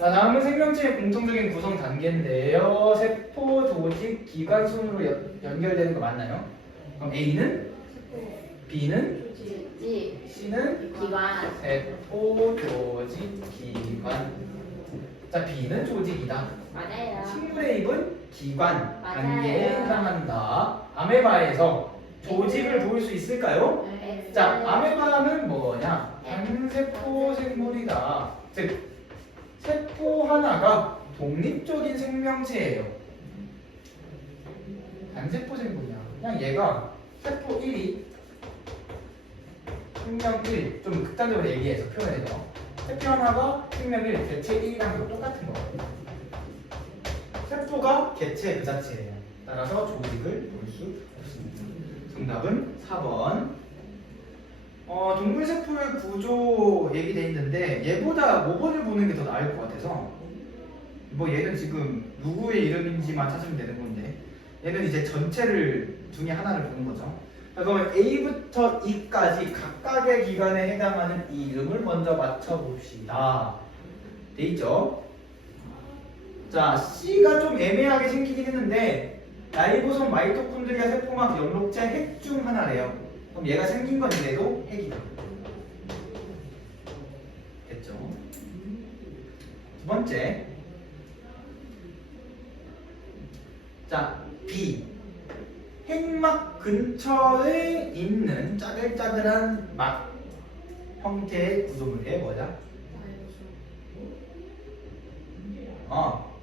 자, 다음은 생명체의 공통적인 구성 단계인데요. 세포, 조직, 기관 순으로 연결되는 거 맞나요? 그럼 A는? B는? 조직, C는? 기관, 세포, 조직, 기관. 자, B는 조직이다. 맞아요. 식물의 입은 기관 맞아요. 단계에 해당한다. 아메바에서 조직을 볼 수 있을까요? 네. 자, 아메바는 뭐냐? 단세포 생물이다. 즉, 세포 하나가 독립적인 생명체예요. 단세포 생물이야. 그냥 얘가 세포 1이 생명 1, 좀 극단적으로 얘기해서 표현해서 세포 하나가 생명 1, 개체 1이랑 똑같은 거거든요. 세포가 개체 그 자체예요. 따라서 조직을 볼 수 없습니다. 정답은 4번. 동물 세포의 구조 얘기돼 있는데 얘보다 모본을 보는 게 더 나을 것 같아서 뭐 얘는 지금 누구의 이름인지만 찾으면 되는 건데 얘는 이제 전체를 중에 하나를 보는 거죠. 자, 그러면 A부터 E까지 각각의 기관에 해당하는 이 이름을 먼저 맞춰봅시다. 돼 있죠? 자, C가 좀 애매하게 생기긴 했는데 라이보솜, 마이토콘드리아, 세포막, 연록체 핵 중 하나래요. 그럼 얘가 생긴 건 이래도 핵이다. 됐죠? 두 번째. 자, B. 핵막 근처에 있는 짜글짜글한 막 형태의 구조물의 뭐냐?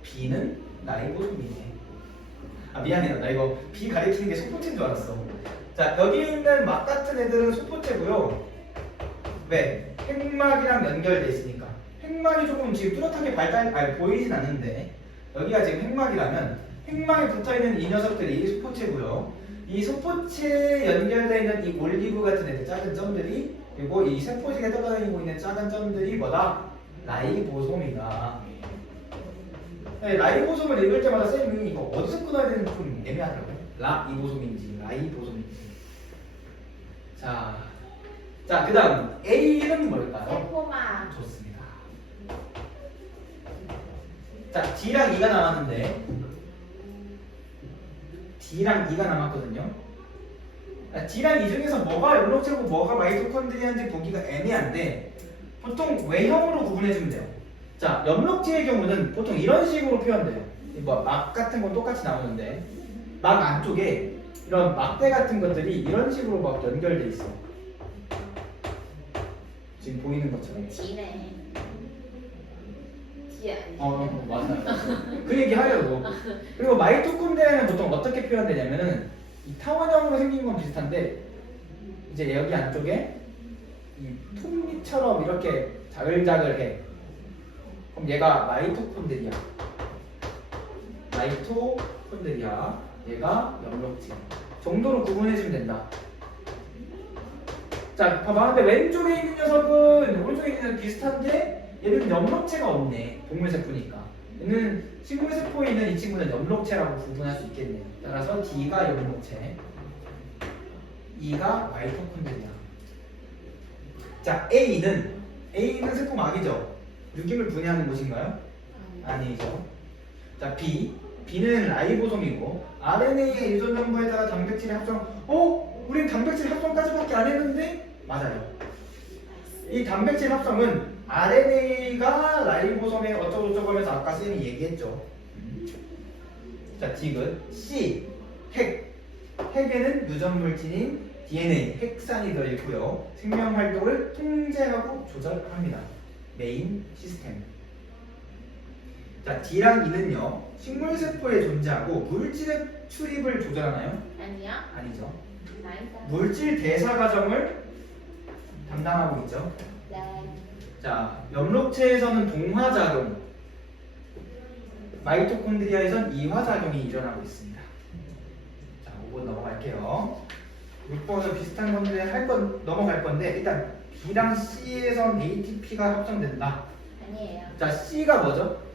B는 라이보솜이네. 아, 미안해요. 나 이거 B 가리키는 게 소포체인 줄 알았어. 자, 여기 있는 막 같은 애들은 소포체고요. 왜? 핵막이랑 연결돼 있으니까. 핵막이 조금 지금 뚜렷하게 보이진 않는데 여기가 지금 핵막이라면 핵막에 붙어있는 이 녀석들이 소포체고요. 이 소포체에 연결되어 있는 이 올리브 같은 애들 작은 점들이 그리고 이 세포직에 떠다니고 있는 작은 점들이 뭐다? 라이보솜이다. 네, 라이보솜을 읽을 때마다 쌤이 이거 어디서 끊어야 되는지 좀 애매하더라고요. 라이보솜인지 라이보솜인지. 자, 그 다음 A는 뭘까요? 세포막, 좋습니다. 자, D랑 E가 남았는데 D랑 E가 남았거든요. D랑 E 중에서 뭐가 연록체고 뭐가 마이토콘드리아인지 보기가 애매한데 보통 외형으로 구분해주면 돼요. 자, 연록체의 경우는 보통 이런 식으로 표현돼요. 뭐 막 같은 건 똑같이 나오는데 막 안쪽에 이런 막대 같은 것들이 이런 식으로 막 연결돼 있어. 지금 보이는 것처럼. D네. D 아니에요? 맞아요. 그 얘기 하려고. 그리고 마이토콘드리아는 보통 어떻게 표현되냐면은 이 타원형으로 생긴 건 비슷한데 이제 여기 안쪽에 이 톱니처럼 이렇게 자글자글해. 그럼 얘가 마이토콘드리아. 얘가 연록체 정도로 구분해주면 된다. 자, 봐봐. 근데 왼쪽에 있는 녀석은 오른쪽에 있는 녀석 비슷한데 얘는 염록체가 없네. 동물세포니까. 얘는 식물세포에 있는 이 친구는 염록체라고 구분할 수 있겠네요. 따라서 D가 염록체, E가 마이토콘드리아. 자, A는 세포막이죠. 유기물 분해하는 곳인가요? 아니죠. 자, B는 라이보솜이고 RNA의 유전 정보에 따라 단백질의 합성. 우린 단백질 합성까지밖에 안 했는데? 맞아요. 이 단백질 합성은 RNA가 라이보솜에 어쩌고저쩌고 하면서 아까 쌤이 얘기했죠. 자, 디귿. C. 핵에는 유전물질인 DNA, 핵산이 들어있고요. 생명활동을 통제하고 조절합니다. 메인 시스템. 자, D랑 E는요, 식물세포에 존재하고 물질의 출입을 조절하나요? 아니요. 아니죠. 나이스. 물질 대사 과정을 담당하고 있죠. 네. 자, 염록체에서는 동화작용, 마이토콘드리아에선 이화작용이 일어나고 있습니다. 자, 5번 넘어갈게요. 6번은 비슷한 건데 넘어갈 건데 일단 B랑 C에선 ATP가 합성된다. 아니에요. 자, C가 뭐죠?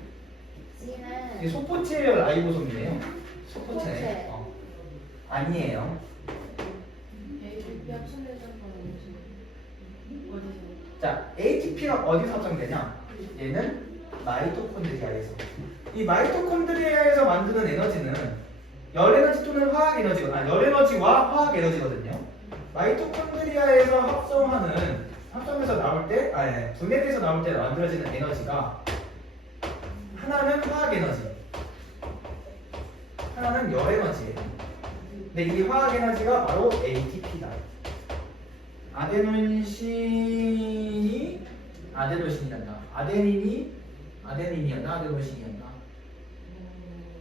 C는 이게 소포체예요, 라이보솜이에요? 소포체네. 소포체. 아니에요. ATP 합성되는 건 어디서? 자, ATP가 어디서 합성되냐? 얘는 마이토콘드리아에서. 이 마이토콘드리아에서 만드는 에너지는 열 에너지 또는 화학 에너지가 열 에너지와 화학 에너지거든요. 마이토콘드리아에서 합성해서 나올 때, 분해돼서 나올 때 만들어지는 에너지가 하나는 화학 에너지, 하나는 열 에너지예요. 근데 이 화학 에너지가 바로 ATP다. 아데노신이었나?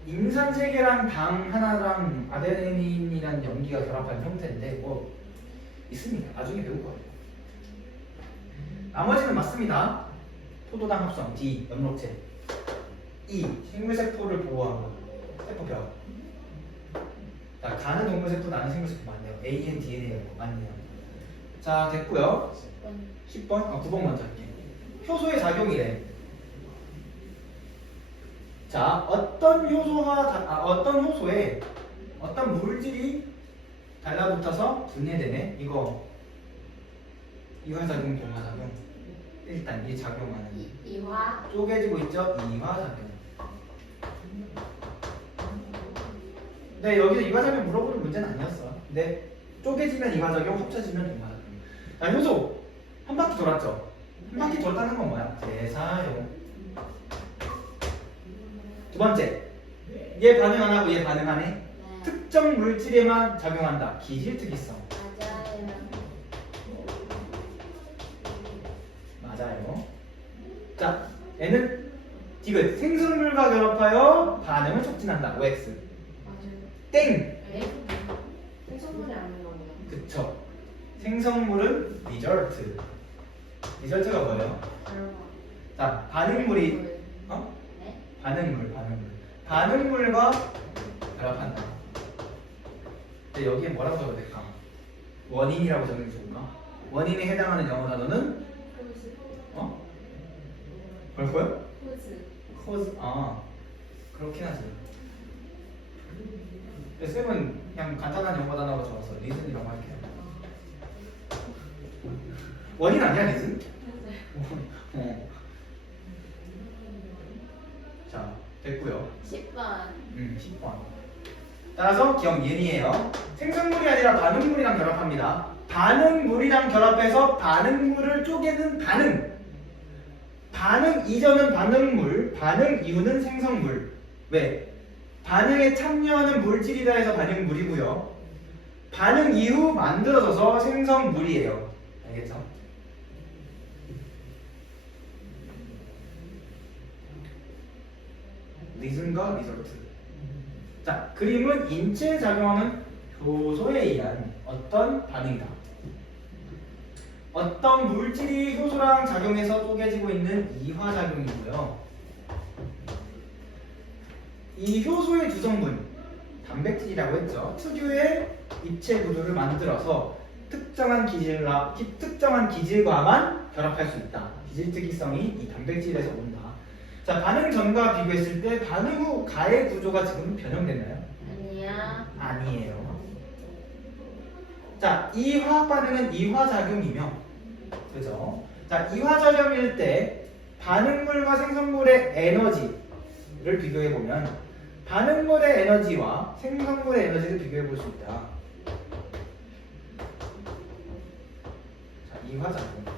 인산 3개랑 당 하나랑 아데닌이라는 염기가 결합한 형태인데 뭐 있습니다. 나중에 배울 거예요. 나머지는 맞습니다. 포도당 합성, D, 염록체, E, 생물세포를 보호하고 세포벽. 자, 가는 동물세포, 나는 생물세포 맞네요. A, N, DNA 맞네요. 자, 됐고요. 10번? 9번 먼저 할게. 효소의 작용이래. 자, 어떤 효소에 어떤 물질이 달라붙어서 분해되네. 이거 이화작용, 동화작용. 일단 이 작용하는 이화. 쪼개지고 있죠? 이화작용. 네, 여기서 이화작용 물어보는 문제는 아니었어. 근데 쪼개지면 이화작용, 합쳐지면 동화작용. 자, 효소 한 바퀴 돌았죠? 한 바퀴 돌았다는 건 뭐야? 재사용. 두 번째, 얘 반응 안 하고 얘 반응하네. 네. 특정 물질에만 작용한다. 기질특이성. 맞아요. 자, 얘는 디귿. 생성물과 결합하여 반응을 촉진한다. OX. 맞아요. 땡. 왜? 생성물이 아닌 거예요. 그쵸. 생성물은 리절트. 리절트가 뭐예요? 자, 반응물이 네? 반응물. 반응물과 결합한다. 근데 여기에 뭐라고 적어야 될까? 원인이라고 적는 게 좋을까? 원인에 해당하는 영어 단어는 뭐라고요? cause. 그렇긴 하지. 근데 쌤은 그냥 간단한 영어 단어가 좋아서 리즌이라고 할게요. 원인 아니야 리즌? 자, 됐고요. 10번. 10번. 따라서 기억 예리해요. 생성물이 아니라 반응물이랑 결합합니다. 반응물이랑 결합해서 반응물을 쪼개는 반응. 반응 이전은 반응물, 반응 이후는 생성물. 왜? 반응에 참여하는 물질이라 해서 반응물이고요. 반응 이후 만들어져서 생성물이에요. 알겠죠? 리즌과 리절트. 자, 그림은 인체에 작용하는 효소에 의한 어떤 반응이다. 어떤 물질이 효소랑 작용해서 쪼개지고 있는 이화작용이고요. 이 효소의 주성분, 단백질이라고 했죠. 특유의 입체 구조를 만들어서 특정한 기질과만 결합할 수 있다. 기질 특이성이 이 단백질에서 온다. 자, 반응 전과 비교했을 때 반응 후 가의 구조가 지금 변형됐나요? 아니야. 아니에요. 자, 이 화학 반응은 이화작용이며, 그죠? 자, 이화작용일 때 반응물과 생성물의 에너지를 비교해 보면 반응물의 에너지와 생성물의 에너지를 비교해 볼 수 있다. 자, 이화작용.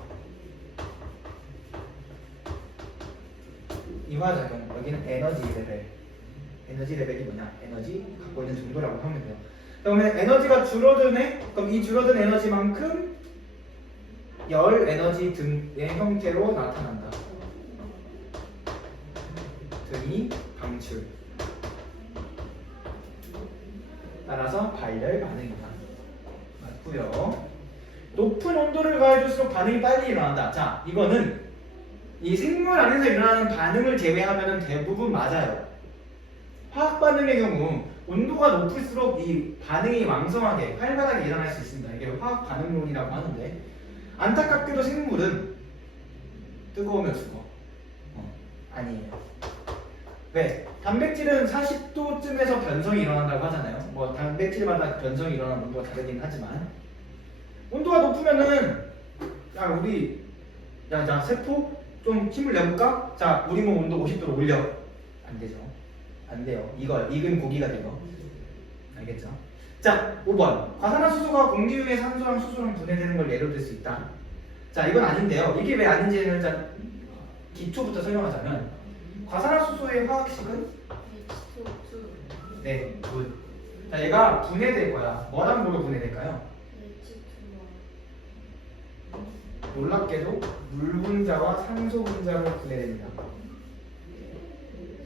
여기는 에너지 레벨. 에너지 레벨이 뭐냐? 에너지 갖고 있는 정도라고 하면 돼요. 그러면 에너지가 줄어드네? 그럼 이 줄어든 에너지만큼 열 에너지 등의 형태로 나타난다. 등이 방출. 따라서 발열 반응이다. 맞고요. 높은 온도를 가해줄수록 반응이 빨리 일어난다. 자, 이거는 이 생물 안에서 일어나는 반응을 제외하면 대부분 맞아요. 화학 반응의 경우 온도가 높을수록 이 반응이 왕성하게 활발하게 일어날 수 있습니다. 이게 화학 반응론이라고 하는데, 안타깝게도 생물은 뜨거우면 죽어. 아니에요. 왜? 단백질은 40도쯤에서 변성이 일어난다고 하잖아요. 뭐 단백질마다 변성이 일어나는 온도가 다르긴 하지만, 온도가 높으면은 야 세포 좀 힘을 내볼까? 자, 우리 몸 온도 50도로 올려. 안 되죠. 안 돼요. 이걸 익은 고기가 돼요. 알겠죠? 자, 5번. 과산화수소가 공기 중에 산소랑 수소랑 분해되는 걸 예로 들 수 있다. 자, 이건 아닌데요. 이게 왜 아닌지는 일단 기초부터 설명하자면 과산화수소의 화학식은 H2O2 네, 굿. 자, 얘가 분해될 거야. 뭐랑 뭐로 분해될까요? H2O 놀랍게도 물 분자와 산소 분자로 분해됩니다.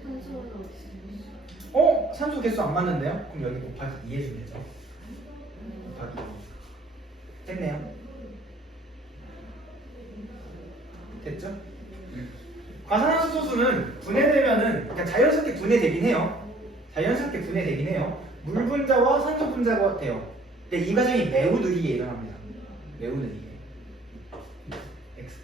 산소는 어디 있어? 산소 개수 안 맞는데요? 그럼 여기 곱하기 2 해주면 되죠. 곱하기 2. 됐네요. 됐죠? 과산화수소수는 분해되면은 그러니까 자연스럽게 분해되긴 해요. 자연스럽게 분해되긴 해요. 물 분자와 산소 분자가 돼요. 근데 이 과정이 매우 느리게 일어납니다. 매우 느리게. X.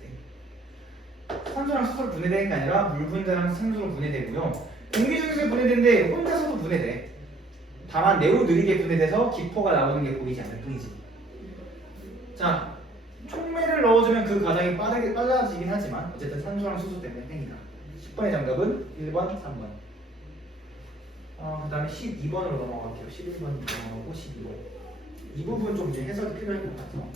산소랑 수소로 분해되는 게 아니라 물 분자랑 산소로 분해되고요. 공기 중에서 분해되는데 혼자서도 분해돼. 다만 매우 느리게 분해돼서 기포가 나오는 게 보이지 않을 뿐이지. 자, 촉매를 넣어주면 그 과정이 빠르게 빨라지긴 하지만 어쨌든 산소랑 수소 때문에 땡이다. 10번의 정답은 1번, 3번. 그 다음에 12번으로 넘어갈게요. 11번 넘어가고 12번. 이 부분 좀 이제 해석이 필요할 것 같아서.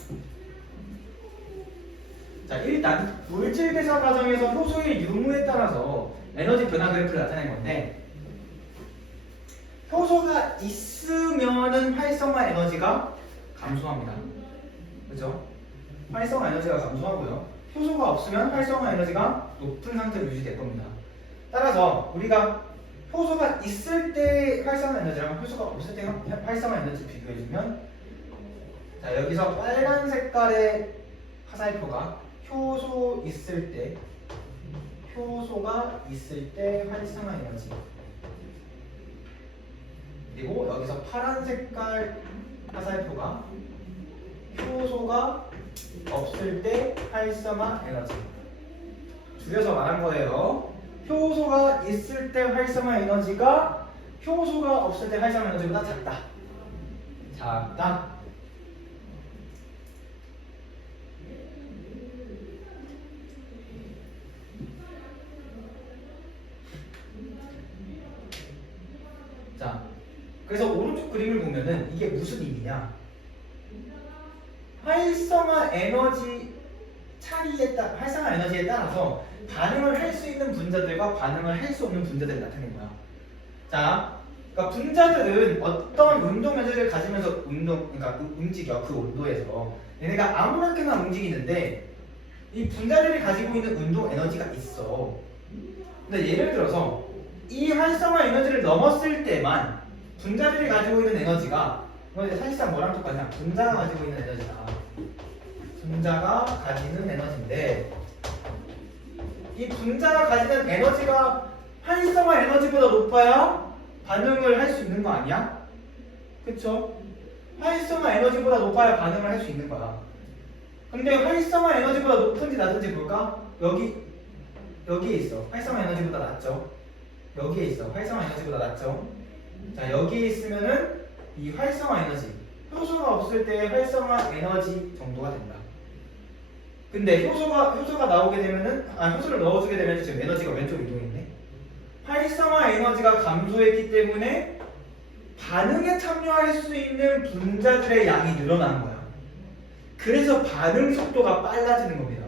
자, 일단 물질 대사 과정에서 효소의 유무에 따라서 에너지 변화 그래프를 나타낸 건데 효소가 있으면은 활성화 에너지가 감소합니다. 그죠? 활성화 에너지가 감소하고요. 효소가 없으면 활성화 에너지가 높은 상태로 유지될 겁니다. 따라서 우리가 효소가 있을 때 활성화 에너지랑 효소가 없을 때 활성화 에너지 비교해주면 자, 여기서 빨간 색깔의 화살표가 효소 있을 때 효소가 있을 때 활성화 에너지, 그리고 여기서 파란 색깔 화살표가 효소가 없을 때 활성화 에너지. 줄여서 말한 거예요. 효소가 있을 때 활성화 에너지가 효소가 없을 때 활성화 에너지보다 작다. 작다. 자, 그래서 오른쪽 그림을 보면은 이게 무슨 의미냐? 활성화 에너지 차이에 따라 활성화 에너지에 따라서 반응을 할 수 있는 분자들과 반응을 할 수 없는 분자들을 나타낸 거야. 자, 그러니까 분자들은 어떤 운동 에너지를 가지면서 그러니까 움직여 그 온도에서 얘네가 아무렇게나 움직이는데 이 분자들이 가지고 있는 운동 에너지가 있어. 근데 예를 들어서 이 활성화 에너지를 넘었을 때만 분자들이 가지고 있는 에너지가 이건 사실상 뭐랑 똑같냐? 분자가 가지고 있는 에너지다. 분자가 가지는 에너지인데 이 분자가 가지는 에너지가 활성화 에너지보다 높아야 반응을 할 수 있는 거 아니야? 그쵸? 활성화 에너지보다 높아야 반응을 할 수 있는 거야. 근데 활성화 에너지보다 높은지 낮은지 볼까? 여기에 있어. 활성화 에너지보다 낮죠? 여기에 있어. 활성화 에너지보다 낮죠? 자, 여기에 있으면은 이 활성화 에너지, 효소가 없을 때 활성화 에너지 정도가 된다. 근데 효소가 나오게 되면은 효소를 넣어주게 되면 지금 에너지가 왼쪽 이동했네. 활성화 에너지가 감소했기 때문에 반응에 참여할 수 있는 분자들의 양이 늘어나는 거야. 그래서 반응 속도가 빨라지는 겁니다.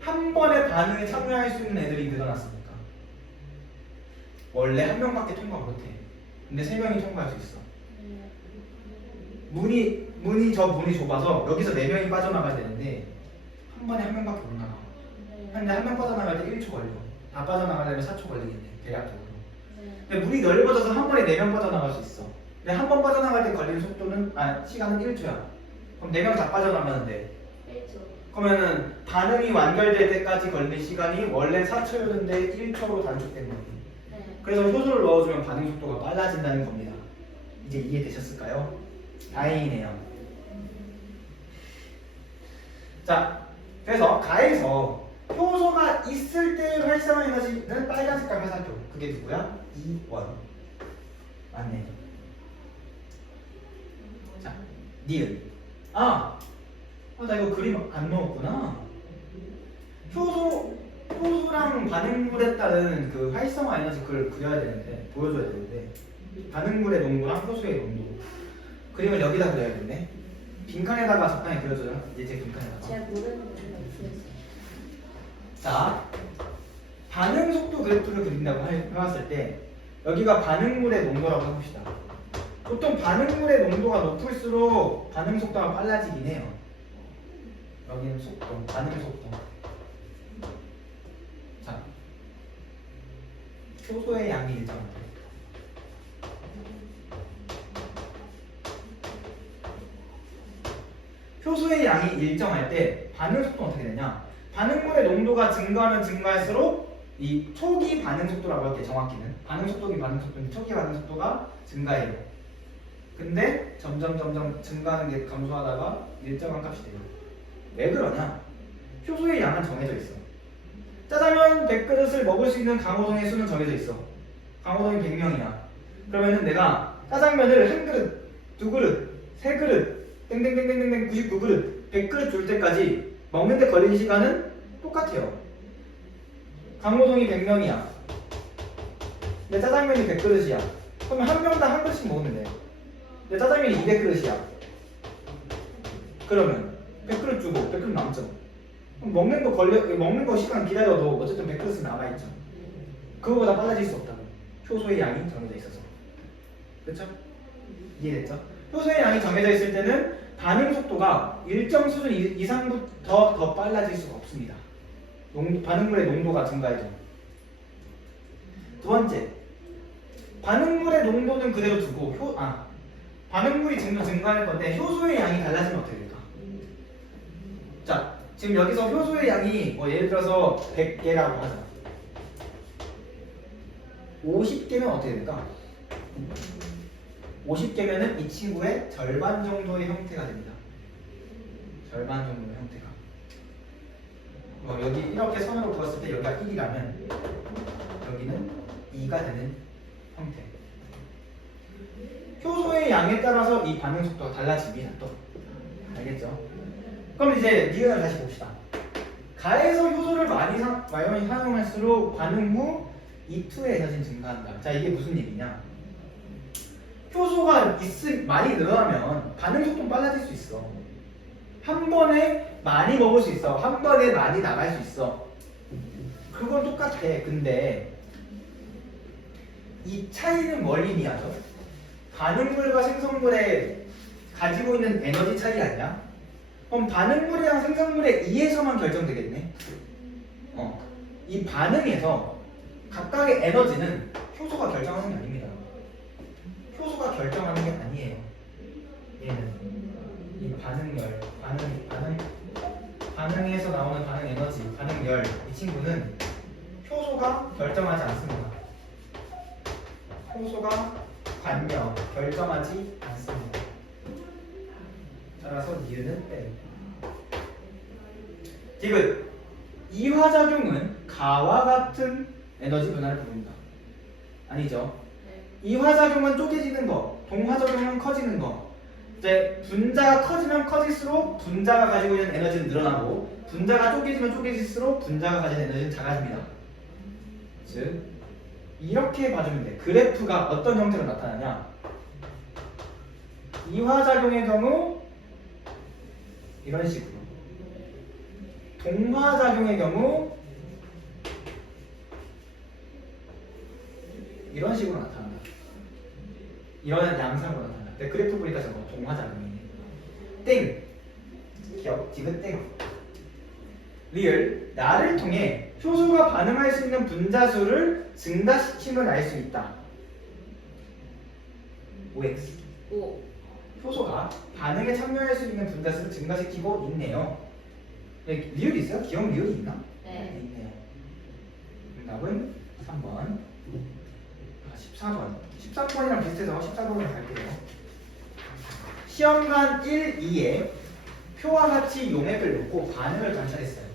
한 번에 반응에 참여할 수 있는 애들이 늘어났으니까. 원래 한 명밖에 통과 못해. 근데 세 명이 통과할 수 있어. 문이 좁아서 여기서 네 명이 빠져나가야 되는데 한 번에 한 명밖에 못 나가. 근데 한 명 빠져나갈 때 1초 걸려. 다 빠져나가려면 4초 걸리겠네. 대략적으로. 근데 문이 넓어져서 한 번에 4명 빠져나갈 수 있어. 근데 한 번 빠져나갈 때 걸리는 속도는 시간은 1초야. 그럼 4명 다 빠져나가는데 1초. 그러면은 반응이 완결될 때까지 걸리는 시간이 원래 4초였는데 1초로 단축된 거예요. 그래서 효소를 넣어주면 반응 속도가 빨라진다는 겁니다. 이제 이해되셨을까요? 다행이네요. 자, 그래서 가에서 효소가 있을 때 활성화 에너지는 빨간 색깔 화살표. 그게 누구야? 2번. 맞네. 자, 니은. 나 이거 그림 안 넣었구나. 효소랑 반응물에 따른 그 활성화 에너지 그걸 그려야 되는데 보여줘야 되는데 반응물의 농도랑 효소의 농도 그림을 여기다 그려야겠네. 빈칸에다가 적당히 그려줘요. 이제 제 빈칸에다가. 제가 모르는 거 제가 없어요. 자, 반응 속도 그래프를 그린다고 해봤을 때 여기가 반응물의 농도라고 해봅시다. 보통 반응물의 농도가 높을수록 반응 속도가 빨라지긴 해요. 여기는 속도, 반응 속도. 자, 효소의 양이 일정하다. 효소의 양이 일정할 때 반응 속도는 어떻게 되냐? 반응물의 농도가 증가하면 증가할수록 이 초기 반응 속도라고 할게 정확히는 반응 속도긴 반응 속도는 초기 반응 속도가 증가해요. 근데 점점 증가하는 게 감소하다가 일정한 값이 돼요. 왜 그러냐? 효소의 양은 정해져 있어. 짜장면 100그릇을 먹을 수 있는 강호동의 수는 정해져 있어. 강호동이 100명이야. 그러면은 내가 짜장면을 한 그릇, 두 그릇, 세 그릇, 땡땡땡땡땡 99그릇, 100그릇 줄 때까지 먹는데 걸리는 시간은 똑같아요. 강호동이 100명이야. 내 짜장면이 100그릇이야. 그러면 한 명당 한 그릇씩 먹으면 돼. 내 짜장면이 200그릇이야. 그러면 100그릇 주고 100그릇 남죠. 그럼 먹는 거 시간 기다려도 어쨌든 100그릇은 남아있죠. 그거보다 빨라질 수 없다고. 효소의 양이 정해져 있어서. 그렇죠? 이해됐죠? 효소의 양이 정해져 있을 때는 반응 속도가 일정 수준 이상부터 더 빨라질 수가 없습니다. 반응물의 농도가 증가해져. 두 번째, 반응물의 농도는 그대로 두고 반응물이 증가할 건데 효소의 양이 달라지면 어떻게 될까? 자, 지금 여기서 효소의 양이 뭐 예를 들어서 100개라고 하자. 50개면 어떻게 될까? 50개면은 이 친구의 절반 정도의 형태가 됩니다. 절반 정도의 형태가. 여기 이렇게 선으로 그었을 때 여기가 1이라면 여기는 2가 되는 형태. 효소의 양에 따라서 이 반응 속도가 달라집니다. 또 알겠죠? 그럼 이제 니은을 다시 봅시다. 가에서 효소를 많이 사용할수록 반응 후 E2의 에너지는 증가한다. 자, 이게 무슨 얘기냐? 효소가 많이 늘어나면 반응 속도는 빨라질 수 있어. 한 번에 많이 먹을 수 있어. 한 번에 많이 나갈 수 있어. 그건 똑같아. 근데 이 차이는 뭘 의미하죠? 반응물과 생성물에 가지고 있는 에너지 차이 아니야? 그럼 반응물이랑 생성물의 2에서만 결정되겠네. 이 반응에서 각각의 에너지는 효소가 결정하는 게 아닙니다. 효소가 결정하는 게 아니에요. 얘는 이 반응열, 반응에서 나오는 반응 에너지, 반응열 이 친구는 효소가 결정하지 않습니다. 효소가 관여, 결정하지 않습니다. 따라서 니은은 땡. 디귿. 이화작용은 가와 같은 에너지 변화를 부른다. 아니죠. 이화작용은 쪼개지는 거, 동화작용은 커지는 거. 이제 분자가 커지면 커질수록 분자가 가지고 있는 에너지는 늘어나고 분자가 쪼개지면 쪼개질수록 분자가 가지는 에너지는 작아집니다. 즉 이렇게 봐주면 돼. 그래프가 어떤 형태로 나타나냐? 이화작용의 경우 이런 식으로, 동화작용의 경우 이런 식으로 나타난다. 이런 양상으로 나타난다. 근데 그래프 보니까 저거 동화작용이네. 땡. 기억, 디귿 땡. 리을. 나를 통해 효소가 반응할 수 있는 분자수를 증가시킴을 알 수 있다. OX. 오. 효소가 반응에 참여할 수 있는 분자수를 증가시키고 있네요. 네, 리을이 있어요? 기억 리을이 있나? 네. 있네요. 정답은 3번. 14번. 13번이랑 비슷해서 14번으로 갈게요. 시험관 1, 2에 표와 같이 용액을 놓고 반응을 관찰했어요.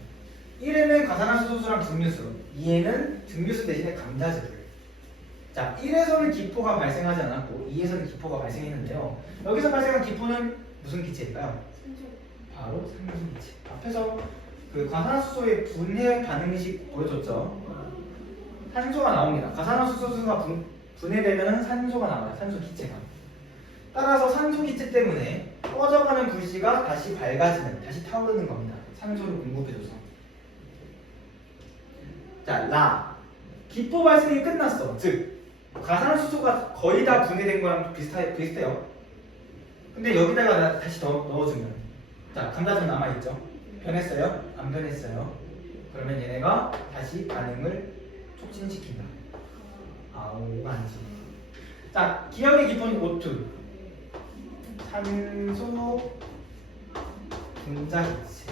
1에는 과산화수소수랑 증류수, 2에는 증류수 대신에 감자즙을. 자, 1에서는 기포가 발생하지 않았고 2에서는 기포가 발생했는데요. 여기서 발생한 기포는 무슨 기체일까요? 바로 상승 기체. 앞에서 그 과산화수소의 분해 반응식 보여줬죠. 산소가 나옵니다. 과산화수소가 분해되면 산소가 나와요. 산소 기체가. 따라서 산소 기체 때문에 꺼져가는 불씨가 다시 밝아지는, 다시 타오르는 겁니다. 산소를 공급해줘서. 자, 기포 발생이 끝났어. 즉, 과산화수소가 거의 다 분해된 거랑 비슷해요. 근데 여기다가 다시 더 넣어주면, 자, 감자전 남아있죠? 변했어요? 안 변했어요? 그러면 얘네가 다시 반응을 촉진시킨다. 아오가 아니지. 자, 기억의 기본이 O2. 산소 분자 기체.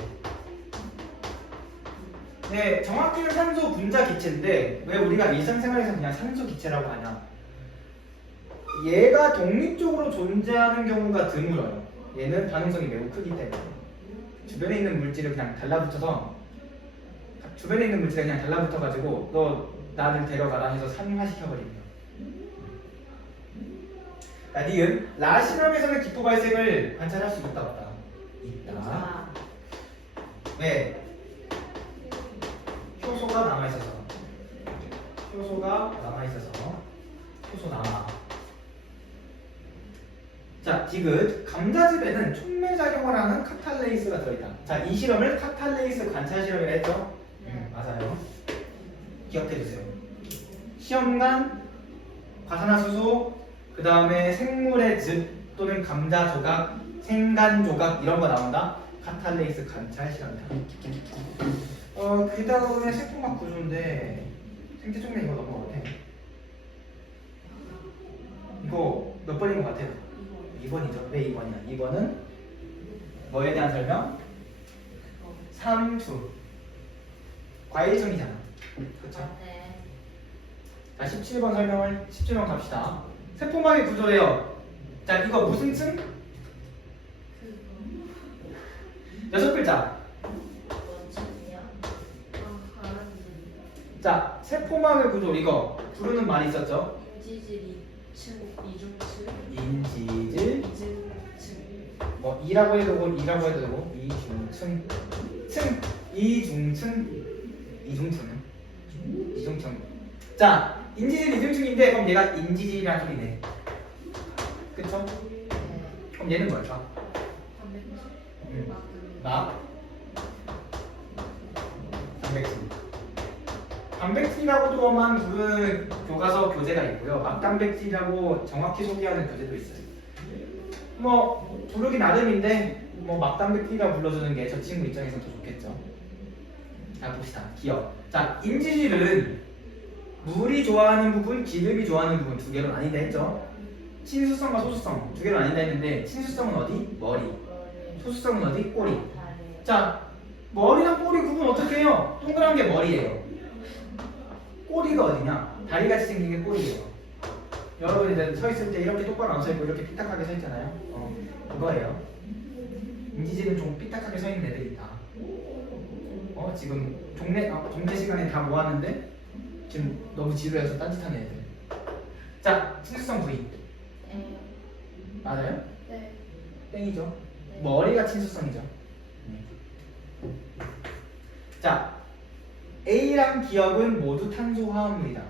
네, 정확히는 산소 분자 기체인데 왜 우리가 일상생활에서 그냥 산소 기체라고 하냐? 얘가 독립적으로 존재하는 경우가 드물어요. 얘는 반응성이 매우 크기 때문에 주변에 있는 물질을 그냥 달라붙어서 가지고 너 나를 데려가라 해서 산화시켜버립니다. 자, 니은 라시럼에서는 기포 발생을 관찰할 수 있다 없다? 있다. 왜? 효소가 남아있어서 효소 남아. 자, 디귿 감자즙에는 촉매작용을 하는 카탈레이스가 들어있다. 자, 이 실험을 카탈레이스 관찰 실험이라 했죠? 맞아요. 기억해주세요. 시험관, 과산화수소, 그 다음에 생물의 즙 또는 감자 조각, 생간 조각 이런 거 나온다. 카탈레이스 관찰 실험이다. 그 다음에 세포막 구조인데 생체 촉매 이거 너무 어려워. 이거 몇 번인 것 같아요? 2번이죠. 왜 2번이야? 2번은 뭐에 대한 설명? 삼수. 과일청이잖아. 그쵸? 자, 17번 갑시다. 세포막의 구조래요. 자, 이거 무슨 층? 6글자. 자, 세포막의 구조 이거 부르는 말이 있었죠? 인지질 2층, 이중층. 인지질. 이중층. 뭐 2라고 해도 되고 2라고 해도 되고 이중층. 이중층. 자, 인지질 이중층인데 그럼 얘가 인지질이라는 소리네. 그쵸? 그럼 얘는 뭘까? 단백질이라고만 부르는 교과서 교재가 있고요. 막단백질이라고 정확히 소개하는 교재도 있어요. 뭐 부르기 나름인데 뭐 막단백질이라고 불러주는 게 저 친구 입장에서는 더 좋겠죠. 자, 봅시다. 기억. 자, 인지질은 물이 좋아하는 부분, 기름이 좋아하는 부분 두 개로 나뉜다 했죠. 친수성과 소수성 두 개로 나뉜다 했는데 친수성은 어디? 머리. 소수성은 어디? 꼬리. 자, 머리랑 꼬리 구분 어떻게 해요? 동그란 게 머리예요. 꼬리가 어디냐? 다리같이 생긴 게 꼬리예요. 여러분이 이제 서 있을 때 이렇게 똑바로 안 서 있고 이렇게 삐딱하게 서 있잖아요. 그거예요. 인지질은 좀 삐딱하게 서 있는 애들이 있다. 지금 종례 시간에 다 모았는데 지금 너무 지루해서 딴짓하는 애들. 자, 친수성 부위. 맞아요? 네. 땡이죠. 머리가 친수성이죠. 자, A랑 기억은 모두 탄소화합물이다.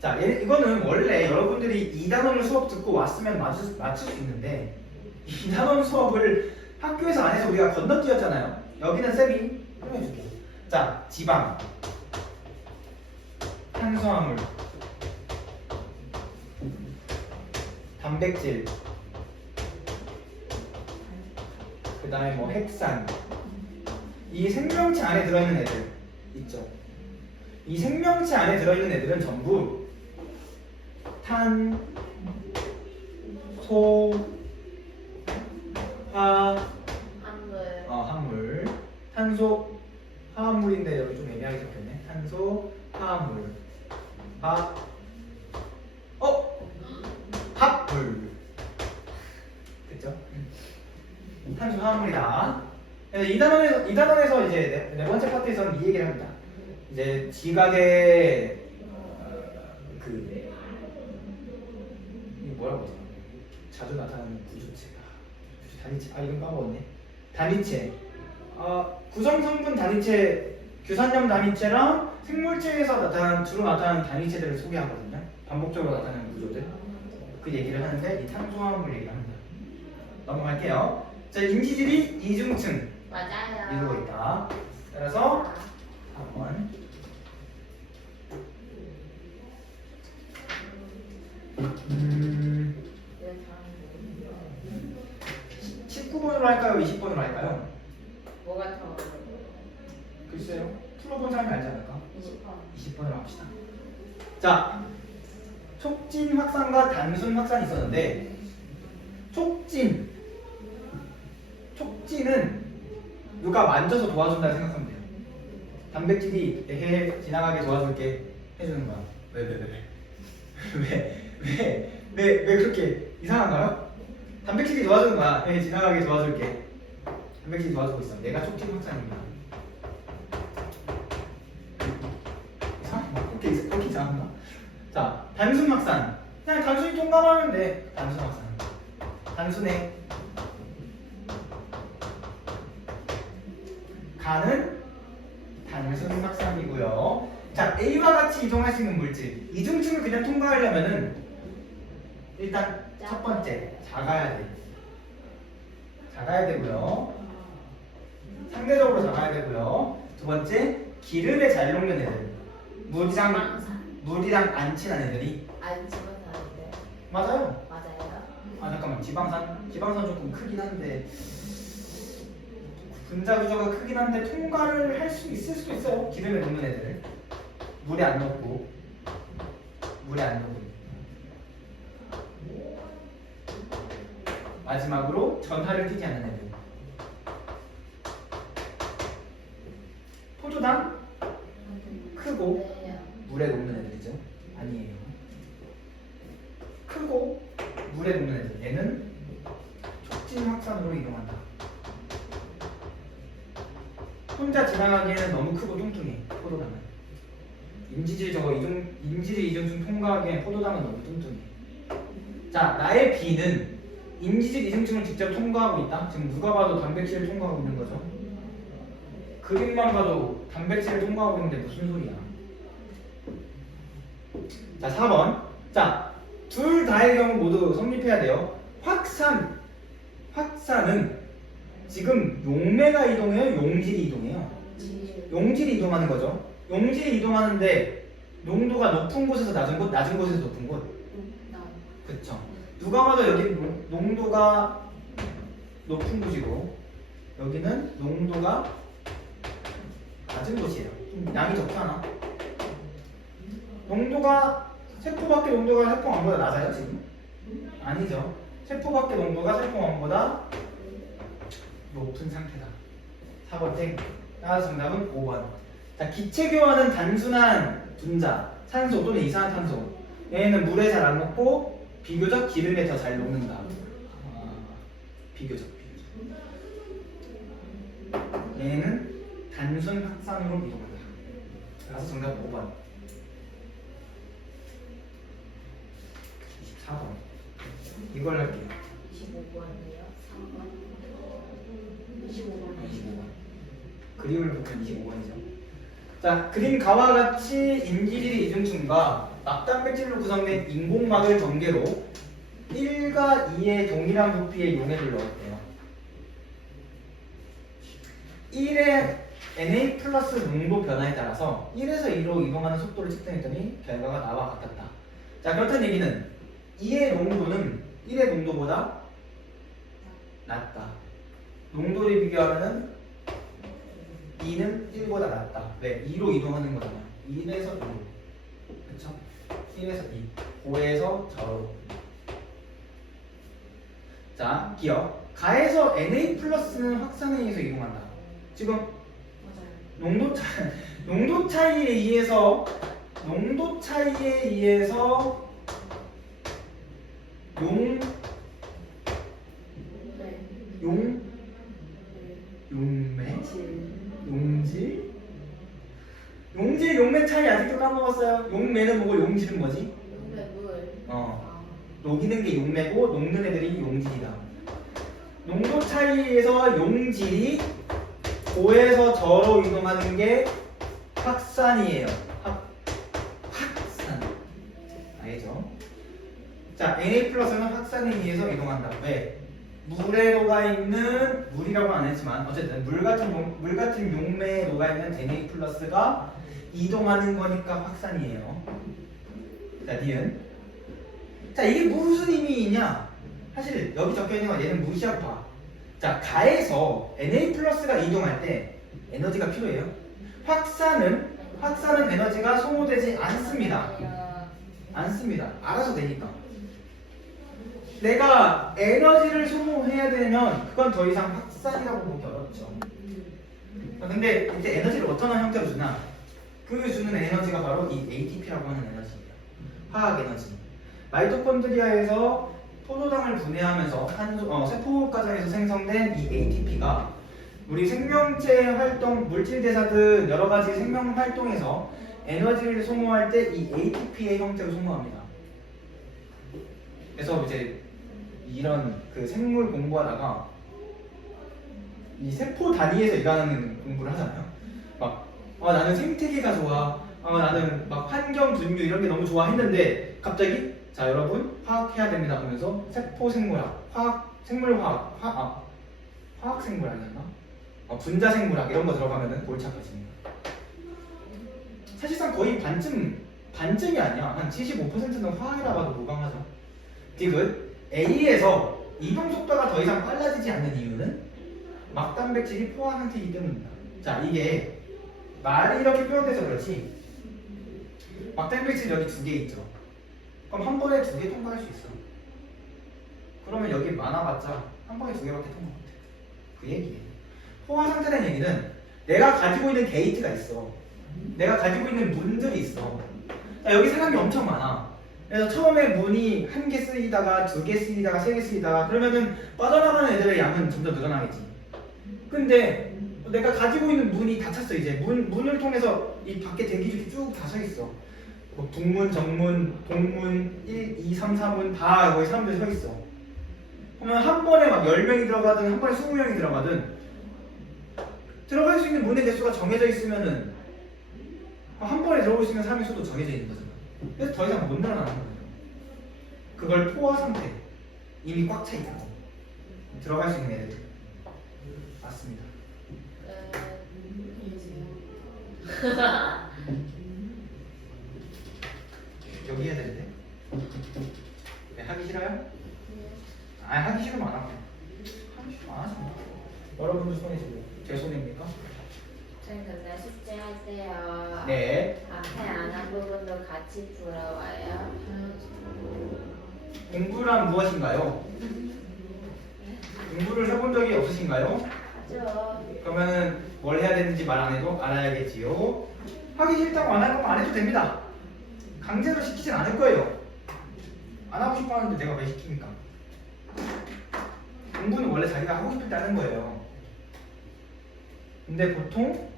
자, 이거는 원래 여러분들이 2단원을 수업 듣고 왔으면 맞출 수 있는데 2단원 수업을 학교에서 안 해서 우리가 건너뛰었잖아요. 여기는 쌤이 설명해줄게요. 자, 지방, 탄수화물, 단백질, 그 다음에 뭐 핵산, 이 생명체 안에 들어있는 애들 있죠. 이 생명체 안에 들어있는 애들은 전부 탄, 소, 화합물. 탄소, 화합물인데 여기 좀 애매하게 적혔네. 탄소, 화합물. 합물. 그쵸? 탄소, 화합물이다. 이 단원에서 이제 네 번째 파트에서는 이 얘기를 합니다. 이제 지각의 이거 뭐라고 하죠? 자주 나타나는 구조체. 단위체. 이건 까먹었네. 단위체. 구성성분 단위체, 규산염 단위체랑 생물체에서 주로 나타나는 단위체들을 소개하거든요. 반복적으로 나타나는 구조들. 그 얘기를 하는데 이 탄수화물 얘기를 합니다. 넘어갈게요. 자, 인지질이 이중층 맞아요. 이루고 있다. 따라서 4번. 네, 다음 19번으로 할까요? 20번으로 할까요? 뭐가 더 글쎄요. 풀어본 사람이 알지 않을까? 20번. 20번으로 합시다. 자, 촉진 확산과 단순 확산이 있었는데 촉진은 누가 만져서 도와준다 생각하면 돼요. 단백질이 지나가게 도와줄게 해주는 거야. 왜 그렇게 이상한가요? 단백질이 도와주는 거야. 지나가게 도와줄게. 단백질이 도와주고 있어. 내가 촉진 확산입니다. 이상한가? 그렇게 이상한가? 자, 단순 확산. 그냥 단순히 통과하면 돼. 단순 확산. 단순해. 가는 단순 확산이고요. 자, A와 같이 이동할 수 있는 물질. 이중층을 그냥 통과하려면은 일단 첫 번째 작아야 돼. 작아야 되고요. 상대적으로 작아야 되고요. 두 번째 기름에 잘 녹는 애들. 물이랑 안 친한 애들이. 안 집어사는데. 맞아요. 맞아요. 아 잠깐만, 지방산 조금 크긴 한데 분자 구조가 크긴 한데 통과를 할 수 있을 수도 있어요. 기름에 녹는 애들. 물에 안 녹고. 마지막으로 전하를 띠지 않는 애들. 포도당 크고 네. 물에 녹는 애들이죠. 아니에요. 크고 물에 녹는 애들. 얘는 촉진 확산으로 이동한다. 혼자 지나가기에는 너무 크고 뚱뚱해. 포도당은. 인지질 이중층 통과하기엔 포도당은 너무 뚱뚱해. 자, 나의 B는 인지질 이중층을 직접 통과하고 있다. 지금 누가 봐도 단백질을 통과하고 있는 거죠. 그림만 봐도 단백질을 통과하고 있는데 무슨 소리야? 자, 4번. 자, 둘 다의 경우 모두 성립해야 돼요. 확산은 지금 용매가 이동해요? 용질이 이동해요? 용질이 이동하는 거죠. 용질이 이동하는데 농도가 높은 곳에서 낮은 곳, 낮은 곳에서 높은 곳. 그쵸. 누가 봐도 여기 농도가 높은 곳이고 여기는 농도가 낮은 곳이에요. 좀 양이 적잖아. 농도가 세포 밖의 농도가 세포 안보다 낮아요 지금? 아니죠. 세포 밖의 농도가 세포 안보다 높은 상태다. 4번 땡. 따라서 정답은 5번. 자, 기체 교환은 단순한 분자, 산소 또는 이산화탄소. 얘는 물에 잘 안 녹고 비교적 기름에 더 잘 녹는다. 비교적. 얘는 단순 확산으로 이동한다. 그래서 정답 5번. 24번. 이걸 할게요. 25번이에요. 3번. 25번. 25번. 그림을 보면 25번이죠. 자, 그림가와 같이 인지질이 이중층과 막단백질로 구성된 인공막을 전개로 1과 2의 동일한 부피의 용해를 넣었대요. 1의 Na 플러스 농도 변화에 따라서 1에서 2로 이동하는 속도를 측정했더니 결과가 나와 같았다. 자, 그렇다는 얘기는 2의 농도는 1의 농도보다 낮다. 농도를 비교하면은 2는 1보다 낮다. 왜? 2로 이동하는 거잖아. 1에서 2로. 그쵸? 1에서 2. 5에서 저로. 자, 기억. 가에서 Na 플러스는 확산에 의해서 이동한다. 지금 맞아요. 농도 차이에 의해서 네. 용매 차이 아직도 까먹었어요. 용매는 뭐고 용질은 뭐지? 물. 녹이는 게 용매고 녹는 애들이 용질이다. 농도 차이에서 용질이 고에서 저로 이동하는 게 확산이에요. 확산. 알겠죠? 자, Na 플러스는 확산에 의해서 이동한다. 왜? 물에 녹아있는, 물이라고 안 했지만 어쨌든 물 같은 용매에 녹아있는 Na 플러스가 이동하는 거니까 확산이에요. 자, 니은. 자, 이게 무슨 의미이냐? 사실 여기 적혀있는 건 얘는 무시하고 봐. 자, 가에서 Na 플러스가 이동할 때 에너지가 필요해요. 확산은 에너지가 소모되지 않습니다. 않습니다. 알아서 되니까. 내가 에너지를 소모해야 되면 그건 더 이상 확산이라고 보기 어렵죠. 근데 이제 에너지를 어떤 형태로 주나? 그 주는 에너지가 바로 이 ATP라고 하는 에너지예요. 화학 에너지. 마이토콘드리아에서 포도당을 분해하면서 세포 과정에서 생성된 이 ATP가 우리 생명체 활동, 물질 대사든 여러 가지 생명 활동에서 에너지를 소모할 때 이 ATP의 형태로 소모합니다. 그래서 이제 이런 그 생물 공부하다가 이 세포 단위에서 일하는 공부를 하잖아요. 막 나는 생태계가 좋아. 나는 막 환경 분류 이런 게 너무 좋아 했는데 갑자기 자 여러분 화학해야 됩니다 하면서 세포 생물학, 생물화학, 화학 생물학이었나? 분자 생물학 이런 거 들어가면은 골치 아파집니다. 사실상 거의 반쯤이 아니야. 한 75%는 화학이라 봐도 무방하죠. 디귿 A에서 이동 속도가 더 이상 빨라지지 않는 이유는 막단백질이 포화 상태이기 때문입니다. 자, 이게 말이 이렇게 표현돼서 그렇지 막단백질 여기 2개 있죠. 그럼 한 번에 2개 통과할 수 있어. 그러면 여기 많아봤자 한 번에 2개밖에 통과 못해. 그 얘기예요. 포화 상태라는 얘기는 내가 가지고 있는 게이트가 있어. 내가 가지고 있는 문들이 있어. 자, 여기 사람이 엄청 많아. 그래서 처음에 문이 1개 쓰이다가 2개 쓰이다가 3개 쓰이다가 그러면은 빠져나가는 애들의 양은 점점 늘어나겠지. 근데 내가 가지고 있는 문이 다 찼어. 이제 문을 통해서 이 밖에 대기줄이 쭉 다 서 있어. 뭐 북문, 정문, 동문, 1, 2, 3, 4문 다 거기 사람들이 서 있어. 그러면 한 번에 막 10명이 들어가든 한 번에 20명이 들어가든 들어갈 수 있는 문의 개수가 정해져 있으면은 한 번에 들어올 수 있는 사람의 수도 정해져 있는 거잖아. 그래서 더 이상 못 늘어나는 거예요. 그걸 포화 상태. 이미 꽉 차 있고 들어갈 수 있는 애들. 맞습니다. 여기 해야 되는데. 네, 하기 싫어요? 하기 싫으면 안 하고. 하기 싫으면 안 하지 뭐. 여러분들 손이시고 제 손입니까? 저희 근데 숙제 할 때요. 네. 앞에 안 한 부분도 같이 풀어와요. 공부란 무엇인가요? 공부를 해본 적이 없으신가요? 하죠. 그러면은 뭘 해야 되는지 말 안 해도 알아야겠지요. 하기 싫다고 안 할 거면 안 해도 됩니다. 강제로 시키진 않을 거예요. 안 하고 싶어 하는데 내가 왜 시킵니까? 공부는 원래 자기가 하고 싶을 때 하는 거예요. 근데 보통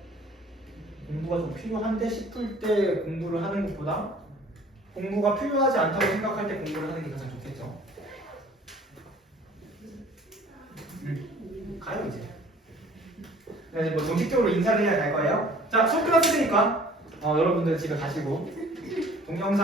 공부가 좀 필요한데 싶을 때 공부를 하는 것보다 공부가 필요하지 않다고 생각할 때 공부를 하는 게 가장 좋겠죠. 가요 이제. 네, 뭐 정식적으로 인사를 해야 갈 거예요. 자, 수업 끝났으니까 여러분들 집에 가시고 동영상